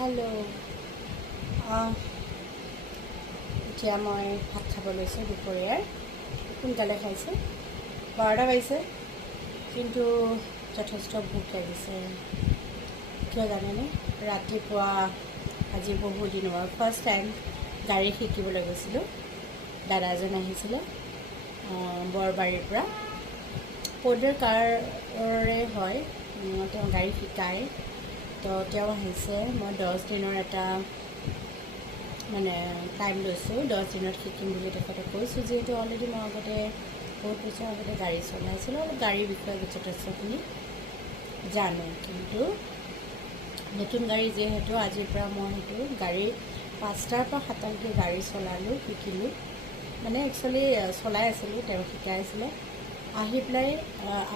Hello', এতিয়া মই ভাত খাব লৈছোঁ দুপৰীয়াৰ। সোনকালে খাইছোঁ, 12টা বাজিছে, কিন্তু যথেষ্ট ভোক লাগিছে। কিয় জানেনে? ৰাতিপুৱা আজি বহু দিনৰ ফাৰ্ষ্ট টাইম গাড়ী শিকিবলৈ গৈছিলোঁ। দাদা এজন আহিছিলে বৰবাৰীৰ পৰা, পৌডাৰ কাৰৰে হয়, তেওঁ গাড়ী শিকায়। তো তেওঁ আহিছে, মই 10 দিনৰ এটা মানে টাইম লৈছোঁ, 10 দিনত শিকিম বুলি তেখেতে কৈছোঁ। যিহেতু অলৰেডি মই আগতে বহুত বছৰ আগতে গাড়ী চলাইছিলোঁ, আৰু গাড়ীৰ বিষয়ে যথেষ্টখিনি জানো। কিন্তু নতুন গাড়ী যিহেতু আজিৰ পৰা মই সেইটো গাড়ী 5টাৰ পৰা 7টালৈকে গাড়ী চলালোঁ, শিকিলোঁ। মানে একচুৱেলি চলাই আছিলোঁ, তেওঁ শিকাইছিলে। আহি পেলাই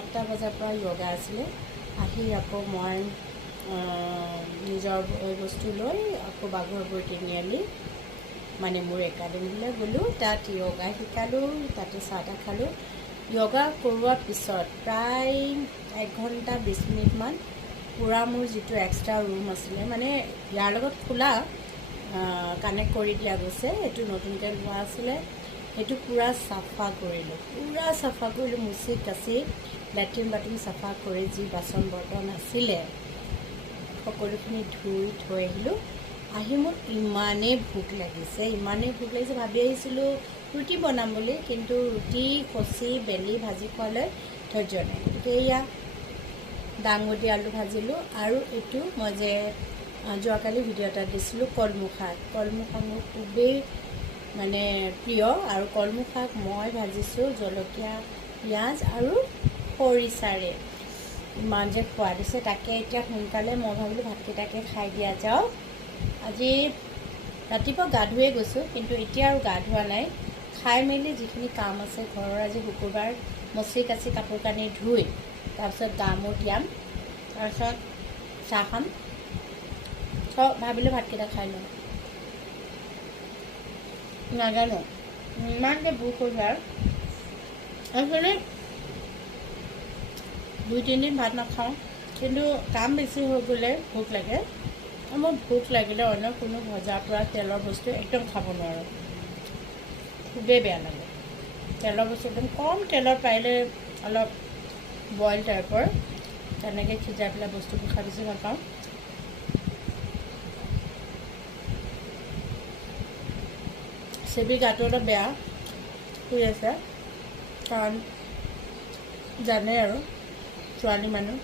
8টা বজাৰ পৰা য়োগা আছিলে। আহি আকৌ মই নিজৰ বস্তু লৈ আকৌ বাঘৰপুৰ তিনিআলি মানে মোৰ একাডেমীলৈ গ'লোঁ। তাত য়োগা শিকালোঁ, তাতে চাহ তাহ খালোঁ। য়োগা কৰোৱাৰ পিছত প্ৰায় 1 ঘণ্টা 20 মিনিটমান পূৰা মোৰ যিটো এক্সট্ৰা ৰুম আছিলে, মানে ইয়াৰ লগত খোলা কানেক্ট কৰি দিয়া গৈছে, এইটো নতুনকৈ লোৱা আছিলে, সেইটো পূৰা চাফা কৰিলোঁ, মুচি কাচি লেট্ৰিন বাথৰুম চাফা কৰি যি বাচন বৰ্তন আছিলে সকলোখিনি ধুই থৈ আহিলোঁ। আহি মোৰ ইমানেই ভোক লাগিছে, ভাবি আহিছিলোঁ ৰুটি বনাম বুলি, কিন্তু ৰুটি কচি বেলি ভাজি খোৱালৈ ধৈৰ্য নাই। গতিকে এয়া দাংবডি আলু ভাজিলোঁ, আৰু এইটো মই যে যোৱাকালি ভিডিঅ' এটা দিছিলোঁ কলমৌ শাক মোৰ খুবেই মানে প্ৰিয়। আৰু কলমৌ শাক মই ভাজিছোঁ জলকীয়া পিঁয়াজ আৰু খৰিচাৰে, ইমান যে সোৱাদ হৈছে। তাকে এতিয়া সোনকালে মই ভাবিলোঁ ভাতকেইটাকে খাই দিয়া যাওক। আজি ৰাতিপুৱা গা ধুয়ে গৈছোঁ, কিন্তু এতিয়া আৰু গা ধোৱা নাই। খাই মেলি যিখিনি কাম আছে ঘৰৰ, আজি শুকুৰবাৰ, মচি কাচি কাপোৰ কানি ধুই তাৰপিছত গা মূৰ তিয়াম, তাৰপিছত চাহ খাম। ভাবিলোঁ ভাতকেইটা খাই লওঁ। নাজানো ইমানকৈ ভোক হৈছে। একচুৱেলি 2-3 দিন ভাত নাখাওঁ, কিন্তু কাম বেছি হৈ গ'লে ভোক লাগে। আৰু মোৰ ভোক লাগিলে অন্য কোনো ভজা পৰা তেলৰ বস্তু একদম খাব নোৱাৰোঁ, খুবেই বেয়া লাগে। তেলৰ বস্তু একদম কম তেলৰ, পাৰিলে অলপ বইল টাইপৰ, তেনেকৈ সিজাই পেলাই বস্তুবোৰ খাই বেছি ভাল পাওঁ। চেবি গাটো অলপ বেয়া শুই আছে, কাৰণ জানে আৰু ছোৱালী মানুহ